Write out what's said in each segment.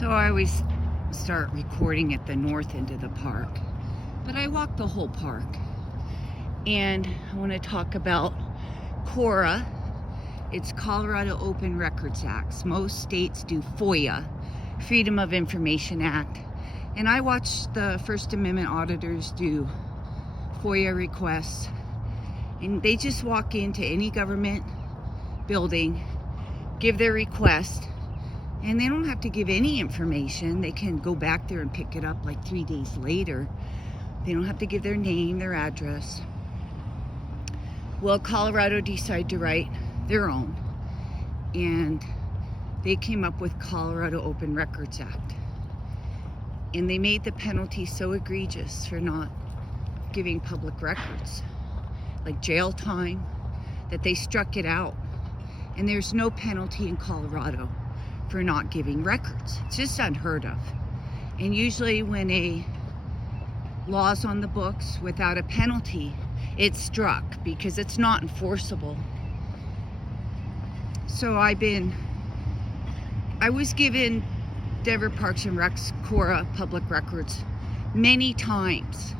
So I always start recording at the north end of the park, but I walk the whole park. And I want to talk about CORA. It's Colorado Open Records Act. Most states do FOIA, Freedom of Information Act. And I watch the First Amendment auditors do FOIA requests. And they just walk into any government building, give their request, and they don't have to give any information. They can go back there and pick it up like 3 days later. They don't have to give their name, their address. Well, Colorado decided to write their own, and they came up with Colorado Open Records Act. And they made the penalty so egregious for not giving public records, like jail time, that they struck it out. And there's no penalty in Colorado for not giving records. It's just unheard of. And usually when a law's on the books without a penalty, it's struck because it's not enforceable. So I was given Denver Parks and Rec's CORA public records many times.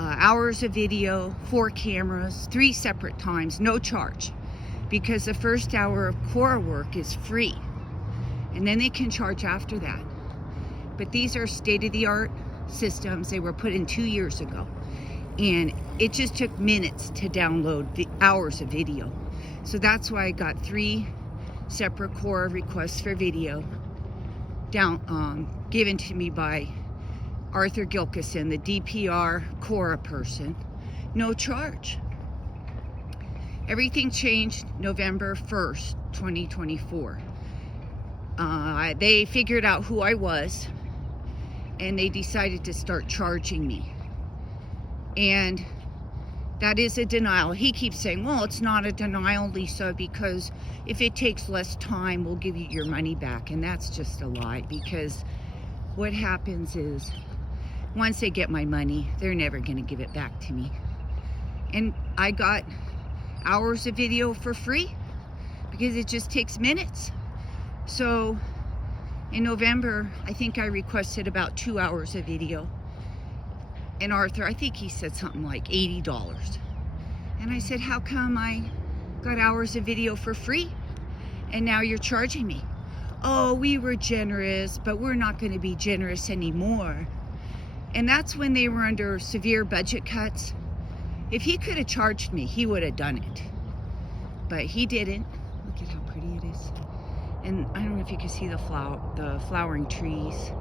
Hours of video, 4 cameras, 3 separate times, no charge. Because the first hour of CORA work is free. And then they can charge after that. But these are state-of-the-art systems. They were put in 2 years ago. And it just took minutes to download the hours of video. So that's why I got 3 separate CORA requests for video given to me by Arthur Gilkison, the DPR CORA person. No charge. Everything changed November 1st, 2024. They figured out who I was, and they decided to start charging me. And that is a denial. He keeps saying, well, it's not a denial, Lisa, because if it takes less time, we'll give you your money back. And that's just a lie, because what happens is once they get my money, they're never going to give it back to me. And I got hours of video for free because it just takes minutes. So in November, I think I requested about 2 hours of video. And Arthur, I think he said something like $80. And I said, how come I got hours of video for free and now you're charging me? Oh, we were generous, but we're not going to be generous anymore. And that's when they were under severe budget cuts. If he could have charged me, he would have done it. But he didn't. Look at how pretty it is. And I don't know if you can see the flowering trees.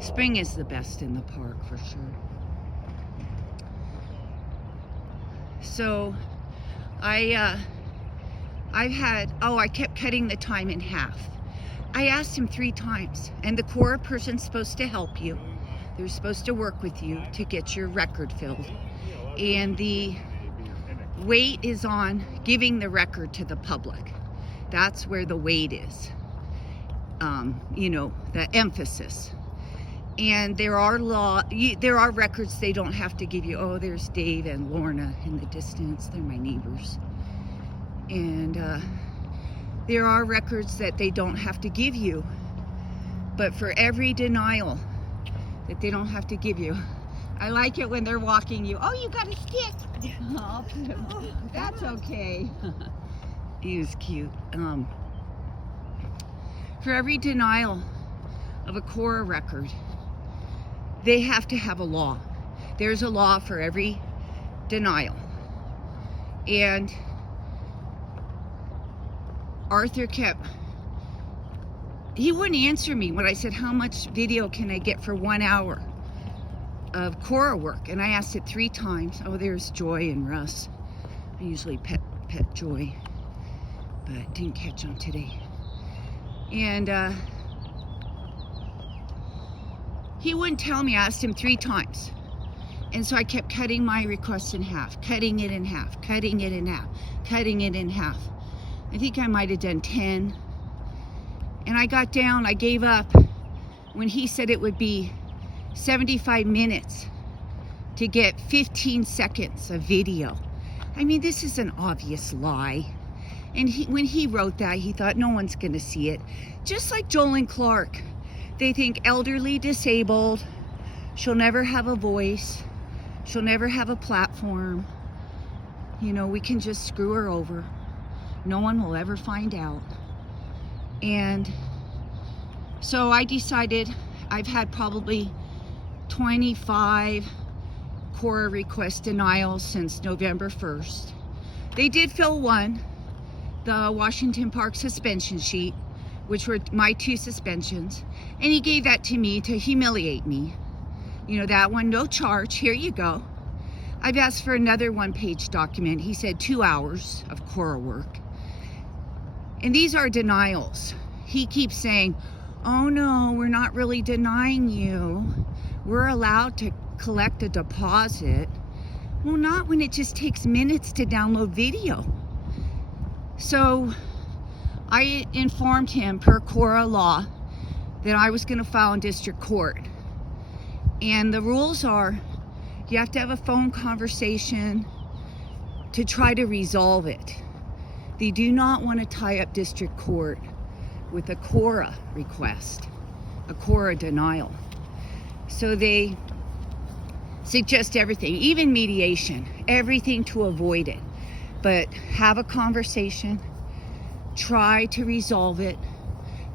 Spring is the best in the park for sure. So I kept cutting the time in half. I asked him 3 times, and the CORA person's supposed to help you. They're supposed to work with you to get your record filled. And the weight is on giving the record to the public. That's where the weight is. The emphasis. And there are records they don't have to give you. Oh, there's Dave and Lorna in the distance. They're my neighbors. And there are records that they don't have to give you. But for every denial that they don't have to give you, I like it when they're walking you. Oh, you got a stick. Oh, that's okay. He was cute. For every denial of a CORA record, they have to have a law. There's a law for every denial. And Arthur he wouldn't answer me when I said, how much video can I get for 1 hour of CORA work? And I asked it 3 times. Oh, there's Joy and Russ. I usually pet Joy, but didn't catch them today. And he wouldn't tell me. I asked him 3 times. And so I kept cutting my request in half, cutting it in half, cutting it in half, cutting it in half. I think I might have done 10. And I got down, I gave up when he said it would be 75 minutes to get 15 seconds of video. I mean, this is an obvious lie. And when he wrote that, he thought no one's going to see it. Just like Joel and Clark. They think elderly, disabled, she'll never have a voice, she'll never have a platform. You know, we can just screw her over. No one will ever find out. And so I decided, I've had probably 25 CORA request denials since November 1st. They did fill one, the Washington Park suspension sheet, which were my 2 suspensions, and he gave that to me to humiliate me. You know, that one, no charge, here you go. I've asked for another 1-page document. He said 2 hours of CORA work. And these are denials. He keeps saying, oh no, we're not really denying you. We're allowed to collect a deposit. Well, not when it just takes minutes to download video. So I informed him per CORA law that I was going to file in district court. And the rules are, you have to have a phone conversation to try to resolve it. They do not want to tie up district court with a CORA request, a CORA denial. So they suggest everything, even mediation, everything to avoid it. But have a conversation, try to resolve it,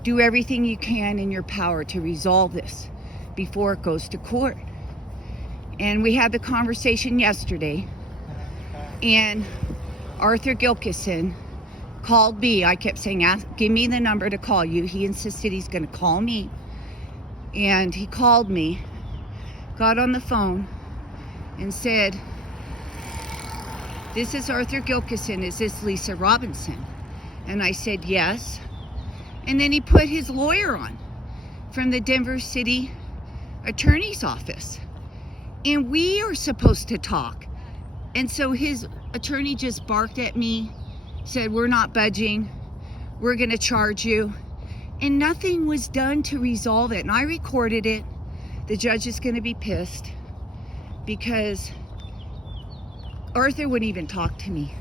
do everything you can in your power to resolve this before it goes to court. And we had the conversation yesterday, and Arthur Gilkison called me. I kept saying, give me the number to call you. He insisted he's going to call me. And he called me, got on the phone, and said, this is Arthur Gilkison. Is this Lisa Robinson? And I said, yes. And then he put his lawyer on from the Denver City Attorney's Office. And we are supposed to talk. And so his attorney just barked at me, said, we're not budging, we're gonna charge you. And nothing was done to resolve it. And I recorded it. The judge is gonna be pissed because Arthur wouldn't even talk to me.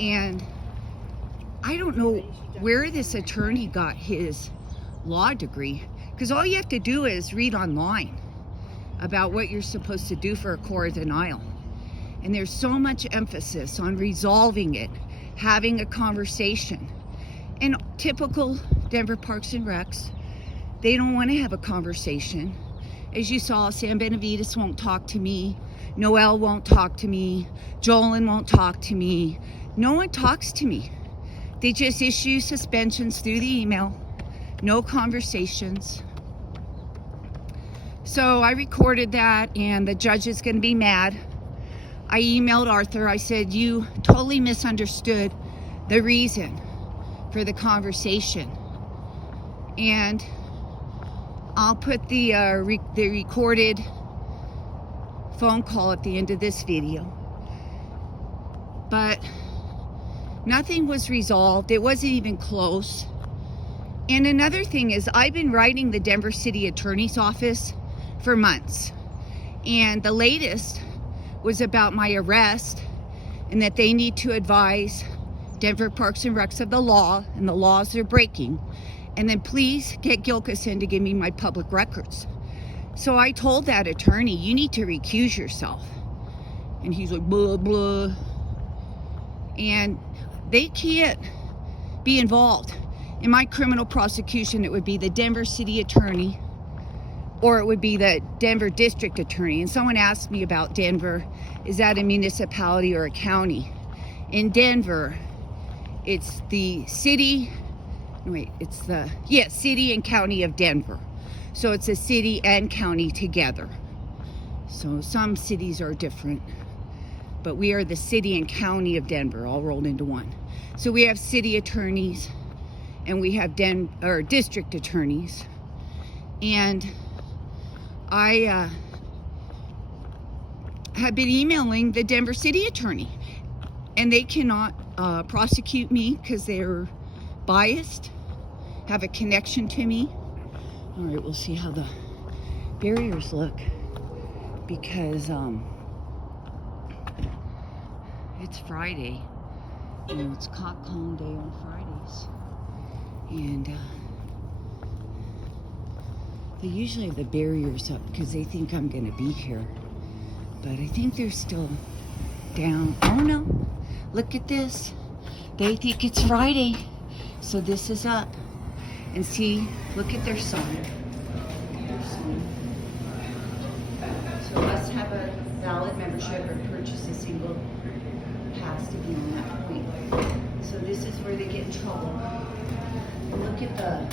And I don't know where this attorney got his law degree, because all you have to do is read online about what you're supposed to do for a CORA denial. And there's so much emphasis on resolving it, having a conversation. And typical Denver Parks and Recs, they don't want to have a conversation. As you saw, Sam Benavidez won't talk to me. Noel won't talk to me. Jolyn won't talk to me. No one talks to me. They just issue suspensions through the email. No conversations. So I recorded that, and the judge is going to be mad. I emailed Arthur. I said, you totally misunderstood the reason for the conversation. And I'll put the recorded phone call at the end of this video. But nothing was resolved. It wasn't even close. And another thing is, I've been writing the Denver City Attorney's Office for months. And the latest was about my arrest, and that they need to advise Denver Parks and Recs of the law and the laws they're breaking. And then please get Gilkison to give me my public records. So I told that attorney, you need to recuse yourself. And he's like, blah, blah. And they can't be involved. In my criminal prosecution, it would be the Denver City Attorney, or it would be the Denver District Attorney. And someone asked me about Denver. Is that a municipality or a county? In Denver, it's the city, city and county of Denver. So it's a city and county together. So some cities are different, but we are the city and county of Denver all rolled into one. So we have city attorneys and we have district attorneys. And I have been emailing the Denver City Attorney, and they cannot prosecute me because they're biased, have a connection to me. All right, we'll see how the barriers look, because it's Friday. You know, it's cock-calling day on Fridays. And They usually have the barriers up because they think I'm going to be here. But I think they're still down. Oh no, look at this. They think it's Friday, so this is up. And see, look at their sign. So must have a valid membership or purchase a single pass to be on that point. So this is where they get in trouble. And look at the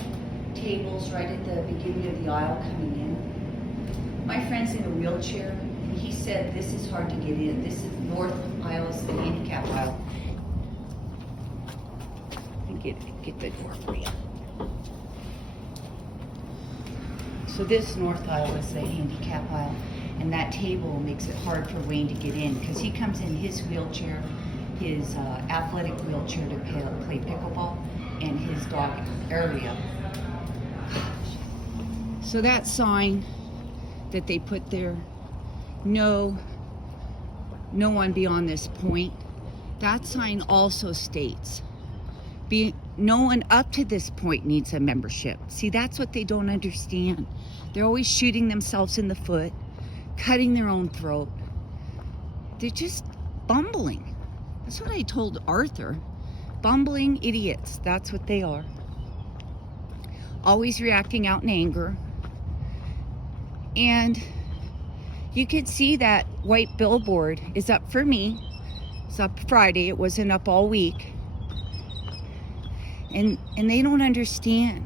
tables right at the beginning of the aisle coming in. My friend's in a wheelchair, and he said this is hard to get in. This is north aisle, is the handicap aisle. And get the door for you. So this north aisle is the handicap aisle, and that table makes it hard for Wayne to get in because he comes in his wheelchair, his athletic wheelchair to play pickleball, and his dog area. So that sign that they put there, no one beyond this point, that sign also states, no one up to this point needs a membership. See, that's what they don't understand. They're always shooting themselves in the foot, cutting their own throat. They're just bumbling. That's what I told Arthur. Bumbling idiots, that's what they are. Always reacting out in anger. And you could see that white billboard is up for me. It's up Friday, it wasn't up all week. And they don't understand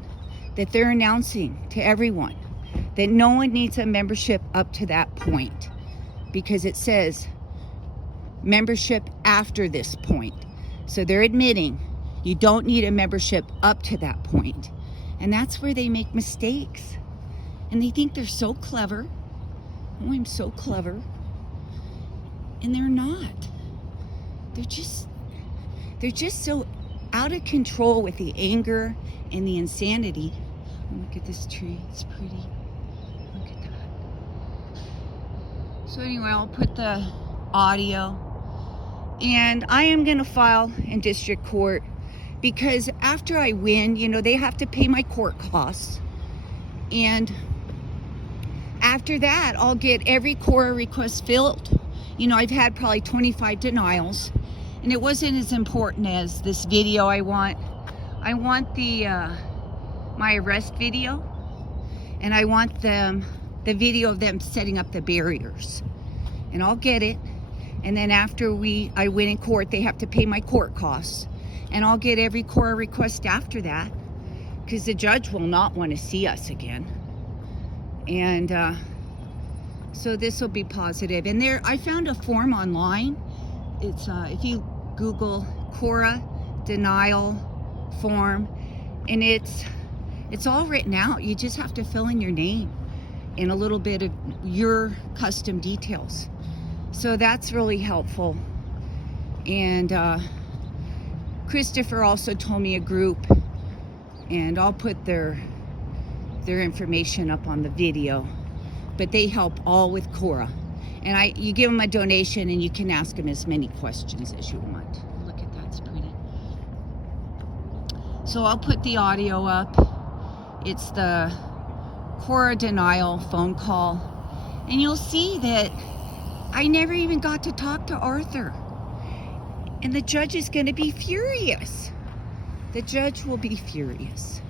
that they're announcing to everyone that no one needs a membership up to that point, because it says membership after this point. So they're admitting you don't need a membership up to that point. And that's where they make mistakes. And they think they're so clever. Oh, I'm so clever. And they're not. They're just so out of control with the anger and the insanity. Look at this tree, it's pretty. Look at that. So anyway, I'll put the audio. And I am gonna file in district court because after I win, you know, they have to pay my court costs. And after that, I'll get every CORA request filled. You know, I've had probably 25 denials. And it wasn't as important as this video I want. I want my arrest video, and I want the video of them setting up the barriers. And I'll get it. And then after I win in court, they have to pay my court costs. And I'll get every CORA request after that, because the judge will not want to see us again. And so this will be positive. And I found a form online. It's if you Google CORA denial form, and it's all written out. You just have to fill in your name and a little bit of your custom details. So that's really helpful. And Christopher also told me a group, and I'll put their information up on the video, but they help all with CORA. And you give them a donation and you can ask them as many questions as you want. Look at that, it's pretty. So I'll put the audio up. It's the CORA denial phone call. And you'll see that I never even got to talk to Arthur. And the judge is going to be furious. The judge will be furious.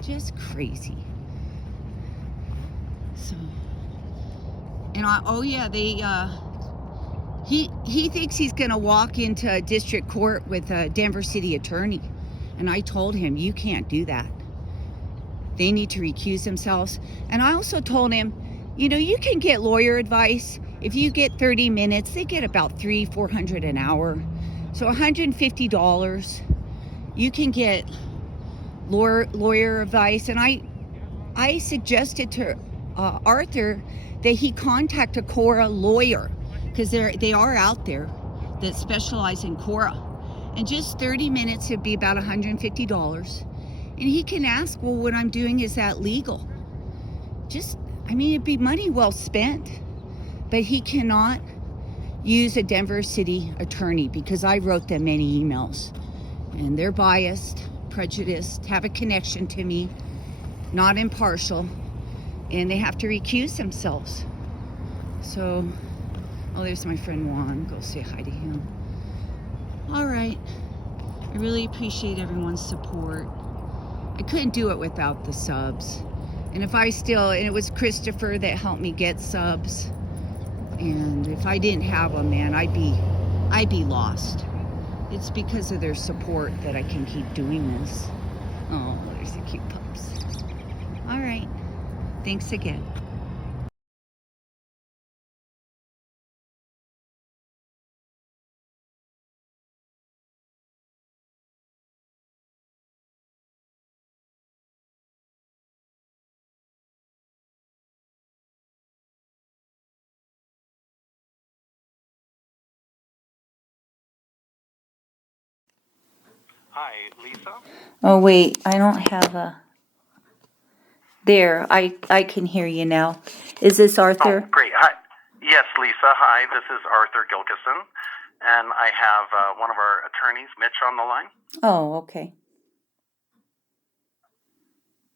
Just crazy. So, and he thinks he's gonna walk into district court with a Denver city attorney. And I told him, you can't do that. They need to recuse themselves. And I also told him, you know, you can get lawyer advice. If you get 30 minutes, they get about $300-400 an hour. So $150, you can get lawyer advice. And I suggested to Arthur that he contact a CORA lawyer, because they are out there that specialize in CORA. And just 30 minutes would be about $150. And he can ask, well, what I'm doing, is that legal? It'd be money well spent. But he cannot use a Denver city attorney, because I wrote them many emails. And they're biased, prejudiced, have a connection to me. not impartial, and they have to recuse themselves. So, oh, there's my friend Juan. Go say hi to him. All right. I really appreciate everyone's support. I couldn't do it without the subs. And and it was Christopher that helped me get subs. And if I didn't have them, man, I'd be lost. It's because of their support that I can keep doing this. Oh, there's the cute pups. All right. Thanks again. Hi, Lisa? Oh, wait, I don't have a... There, I can hear you now. Is this Arthur? Oh, great. Hi. Yes, Lisa. Hi, this is Arthur Gilkison, and I have one of our attorneys, Mitch, on the line. Oh, okay.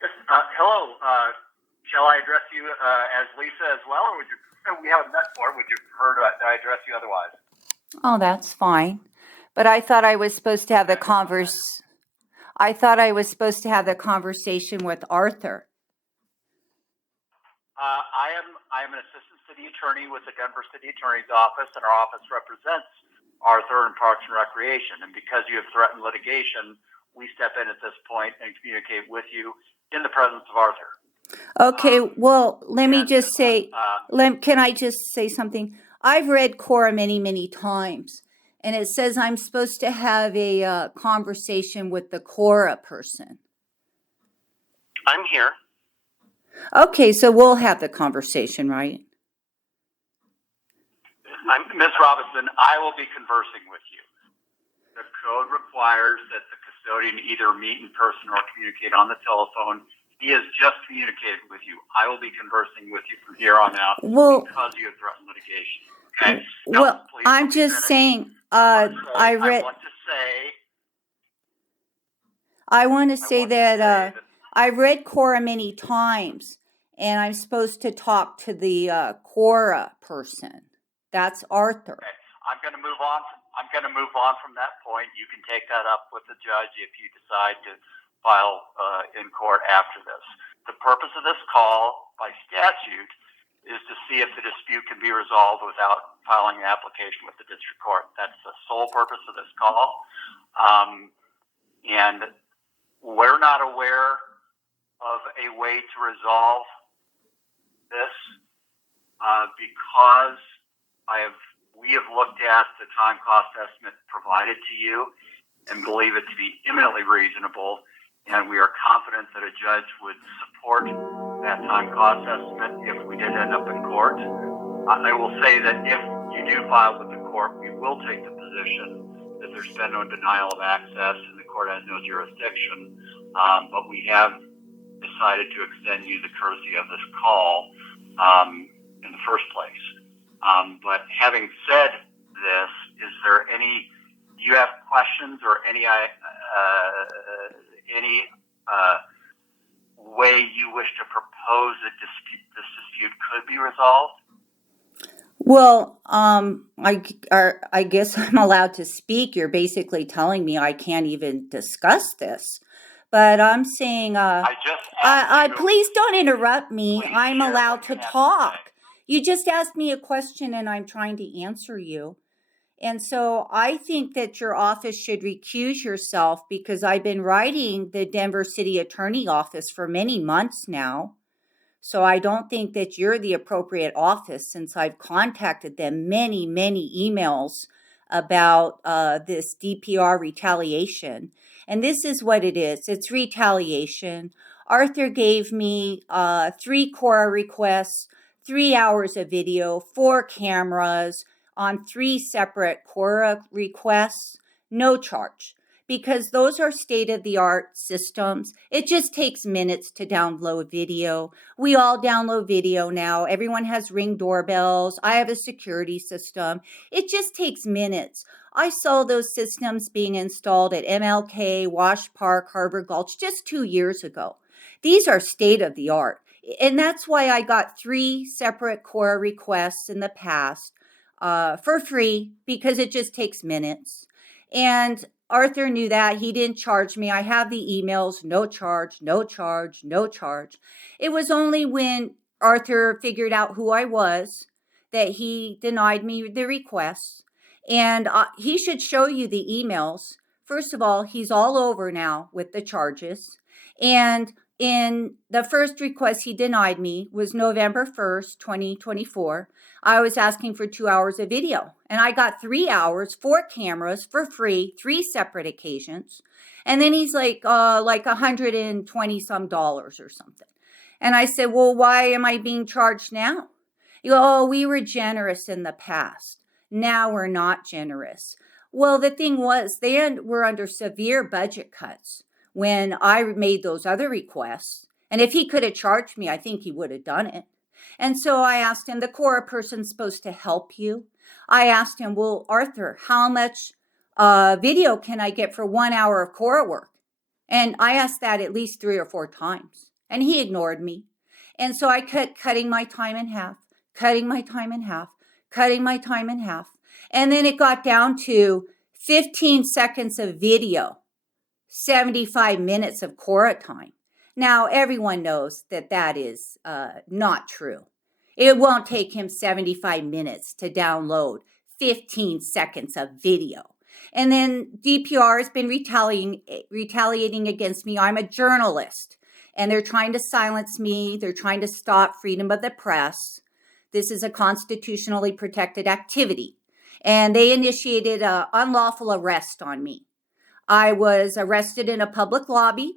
Yes, hello. Shall I address you as Lisa as well, or we haven't met before, would you prefer that I address you otherwise? Oh, that's fine. But I thought I was supposed to have the conversation with Arthur. I am an assistant city attorney with the Denver City Attorney's Office, and our office represents Arthur in Parks and Recreation. And because you have threatened litigation, we step in at this point and communicate with you in the presence of Arthur. Okay, well, let me just say, can I just say something? I've read CORA many, many times, and it says I'm supposed to have a conversation with the CORA person. I'm here. Okay, so we'll have the conversation, right? Ms. Robinson, I will be conversing with you. The code requires that the custodian either meet in person or communicate on the telephone. He has just communicated with you. I will be conversing with you from here on out because you have threatened litigation. Okay? Well, I'm just saying, I want to say that I've read CORA many times, and I'm supposed to talk to the CORA person. That's Arthur. Okay. I'm going to move on from that point. You can take that up with the judge if you decide to file in court after this. The purpose of this call by statute is to see if the dispute can be resolved without filing an application with the district court. That's the sole purpose of this call. And we're not aware of a way to resolve this because we have looked at the time cost estimate provided to you and believe it to be eminently reasonable, and we are confident that a judge would support that time cost estimate if we did end up in court. I will say that if you do file with the court, we will take the position that there's been no denial of access and the court has no jurisdiction, but we have decided to extend you the courtesy of this call in the first place. But having said this, do you have questions or any way you wish to propose that this dispute could be resolved? Well, I guess I'm allowed to speak. You're basically telling me I can't even discuss this. But I'm saying, please don't interrupt me. I'm allowed to talk. You just asked me a question and I'm trying to answer you. And so I think that your office should recuse yourself because I've been writing the Denver City Attorney Office for many months now. So I don't think that you're the appropriate office since I've contacted them many, many emails about this DPR retaliation. And this is what it is. It's retaliation. Arthur gave me 3 CORA requests, 3 hours of video, 4 cameras on 3 separate CORA requests, no charge. Because those are state-of-the-art systems. It just takes minutes to download video. We all download video now. Everyone has Ring doorbells. I have a security system. It just takes minutes. I saw those systems being installed at MLK, Wash Park, Harbor Gulch just 2 years ago. These are state of the art. And that's why I got 3 separate CORA requests in the past for free, because it just takes minutes. And Arthur knew that. He didn't charge me. I have the emails, no charge, no charge, no charge. It was only when Arthur figured out who I was that he denied me the requests. And he should show you the emails. First of all, he's all over now with the charges. And in the first request he denied me was November 1st, 2024. I was asking for 2 hours of video, and I got 3 hours, 4 cameras for free, 3 separate occasions. And then he's like $120 some or something. And I said, well, why am I being charged now? You go, oh, we were generous in the past. Now we're not generous. Well, the thing was, they were under severe budget cuts when I made those other requests. And if he could have charged me, I think he would have done it. And so I asked him, the CORA person's supposed to help you. I asked him, well, Arthur, how much video can I get for 1 hour of CORA work? And I asked that at least 3 or 4 times. And he ignored me. And so I kept cutting my time in half, cutting my time in half, cutting my time in half. And then it got down to 15 seconds of video, 75 minutes of CORA time. Now, everyone knows that that is not true. It won't take him 75 minutes to download 15 seconds of video. And then DPR has been retaliating against me. I'm a journalist, and they're trying to silence me. They're trying to stop freedom of the press. This is a constitutionally protected activity. And they initiated an unlawful arrest on me. I was arrested in a public lobby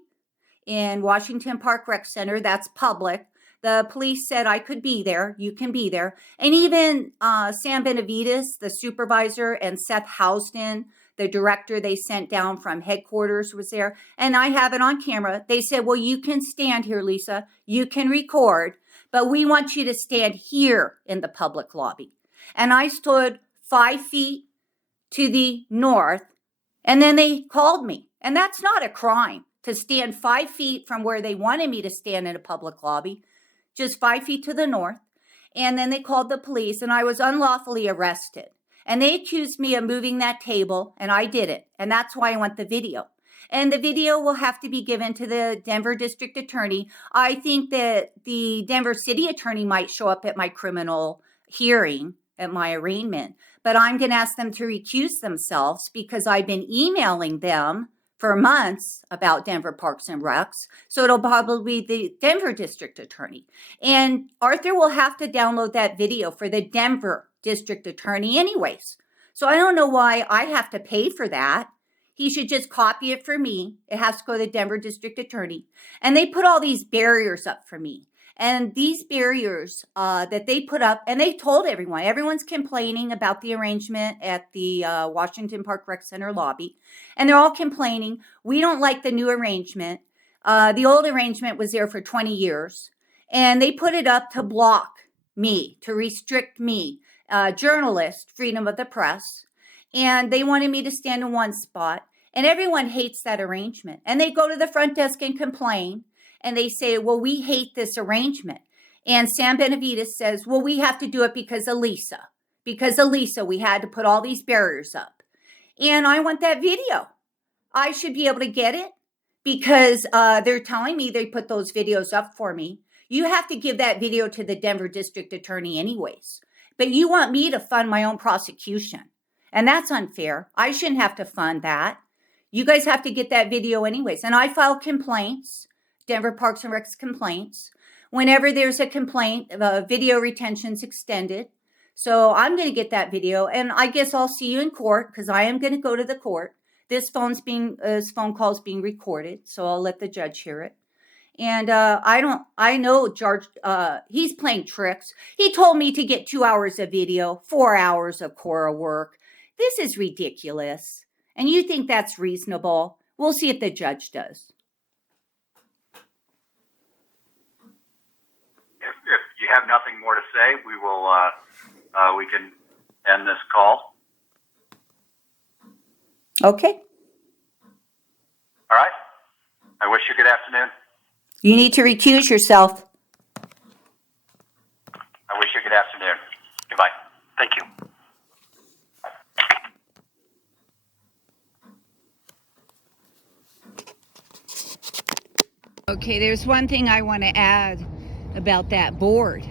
in Washington Park Rec Center. That's public. The police said I could be there. You can be there. And even Sam Benavidez, the supervisor, and Seth Housden, the director they sent down from headquarters, was there. And I have it on camera. They said, well, you can stand here, Lisa. You can record, but we want you to stand here in the public lobby. And I stood 5 feet to the north, and then they called me. And that's not a crime, to stand 5 feet from where they wanted me to stand in a public lobby, just 5 feet to the north. And then they called the police, and I was unlawfully arrested. And they accused me of moving that table, and I did it. And that's why I want the video. And the video will have to be given to the Denver district attorney. I think that the Denver city attorney might show up at my criminal hearing, at my arraignment. But I'm going to ask them to recuse themselves because I've been emailing them for months about Denver Parks and Recs. So it'll probably be the Denver district attorney. And Arthur will have to download that video for the Denver district attorney anyways. So I don't know why I have to pay for that. He should just copy it for me. It has to go to the Denver district attorney. And they put all these barriers up for me. And these barriers that they put up, and they told everyone, everyone's complaining about the arrangement at the Washington Park Rec Center lobby. And they're all complaining, we don't like the new arrangement. The old arrangement was there for 20 years. And they put it up to block me, to restrict me, journalist, freedom of the press. And they wanted me to stand in one spot. And everyone hates that arrangement. And they go to the front desk and complain. And they say, well, we hate this arrangement. And Sam Benavidez says, well, we have to do it because of Lisa. Because of Lisa, we had to put all these barriers up. And I want that video. I should be able to get it because they're telling me they put those videos up for me. You have to give that video to the Denver district attorney anyways. But you want me to fund my own prosecution. And that's unfair. I shouldn't have to fund that. You guys have to get that video anyways. And I filed complaints. Denver Parks and Recs complaints. Whenever there's a complaint, video retention's extended. So I'm going to get that video, and I guess I'll see you in court because I am going to go to the court. This phone call's being recorded, so I'll let the judge hear it. And I know George, he's playing tricks. He told me to get 2 hours of video, 4 hours of CORA work. This is ridiculous. And you think that's reasonable? We'll see if the judge does. If you have nothing more to say, we can end this call. Okay. All right. I wish you a good afternoon. You need to recuse yourself. I wish you a good afternoon. Goodbye. Thank you. Okay, there's one thing I want to add about that board.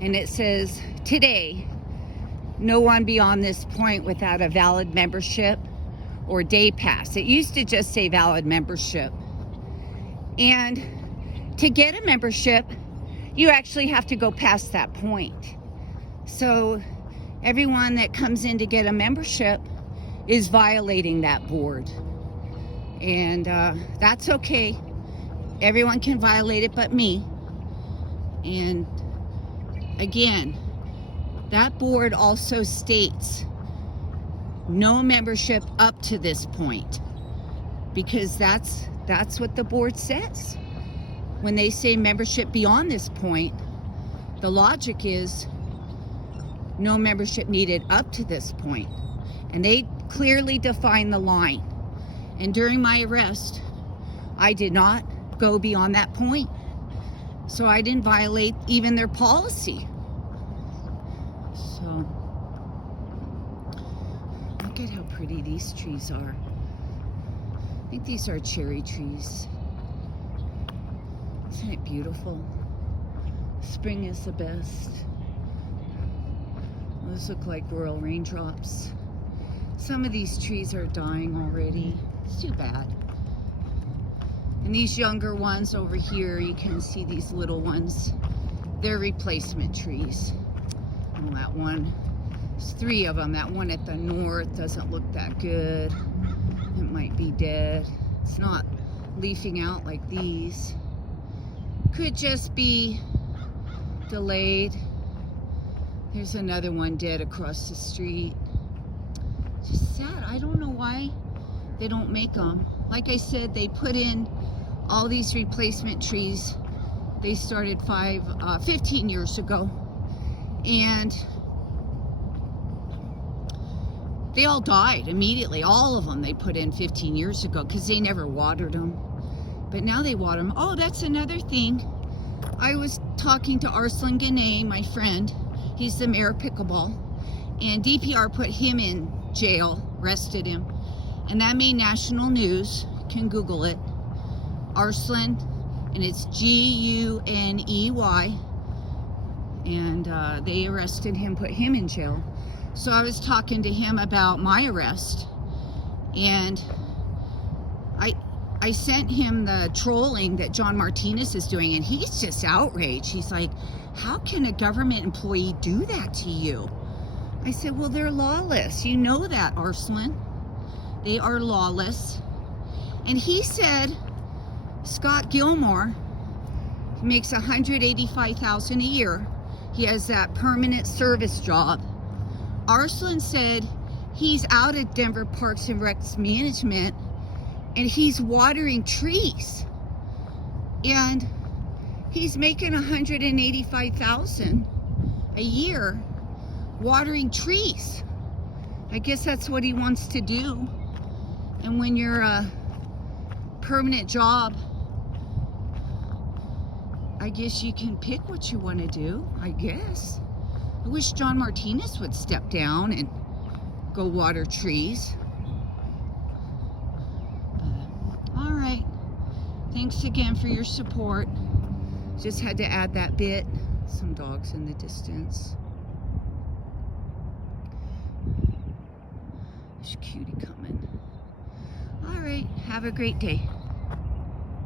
And it says, today, no one beyond this point without a valid membership or day pass. It used to just say valid membership. And to get a membership, you actually have to go past that point. So everyone that comes in to get a membership is violating that board. And that's okay. Everyone can violate it but me. And again, that board also states no membership up to this point, because that's what the board says. When they say membership beyond this point, the logic is no membership needed up to this point. And they clearly define the line. And during my arrest, I did not go beyond that point. So I didn't violate even their policy. So, look at how pretty these trees are. I think these are cherry trees. Isn't it beautiful? Spring is the best. Those look like royal raindrops. Some of these trees are dying already. It's too bad. And these younger ones over here, you can see these little ones. They're replacement trees. Oh, that one, there's 3 of them. That one at the north doesn't look that good. It might be dead. It's not leafing out like these. Could just be delayed. There's another one dead across the street. Just sad. I don't know why they don't make them. Like I said, they put in all these replacement trees. They started 15 years ago. And they all died immediately. All of them they put in 15 years ago because they never watered them. But now they water them. Oh, that's another thing. I was talking to Arslan Ganay, my friend. He's the mayor of Pickleball. And DPR put him in jail, arrested him. And that made national news. You can Google it. Arslan, and it's G-U-N-E-Y. And they arrested him, put him in jail. So I was talking to him about my arrest. And I sent him the trolling that John Martinez is doing, and he's just outraged. He's like, how can a government employee do that to you? I said, well, they're lawless. You know that, Arslan. They are lawless. And he said, Scott Gilmore makes $185,000 a year. He has that permanent service job. Arslan said he's out of Denver Parks and Recs management, and he's watering trees. And he's making $185,000 a year watering trees. I guess that's what he wants to do. And when you're a permanent job, I guess you can pick what you want to do, I guess. I wish John Martinez would step down and go water trees. All right. Thanks again for your support. Just had to add that bit. Some dogs in the distance. There's a cutie coming. All right. Have a great day.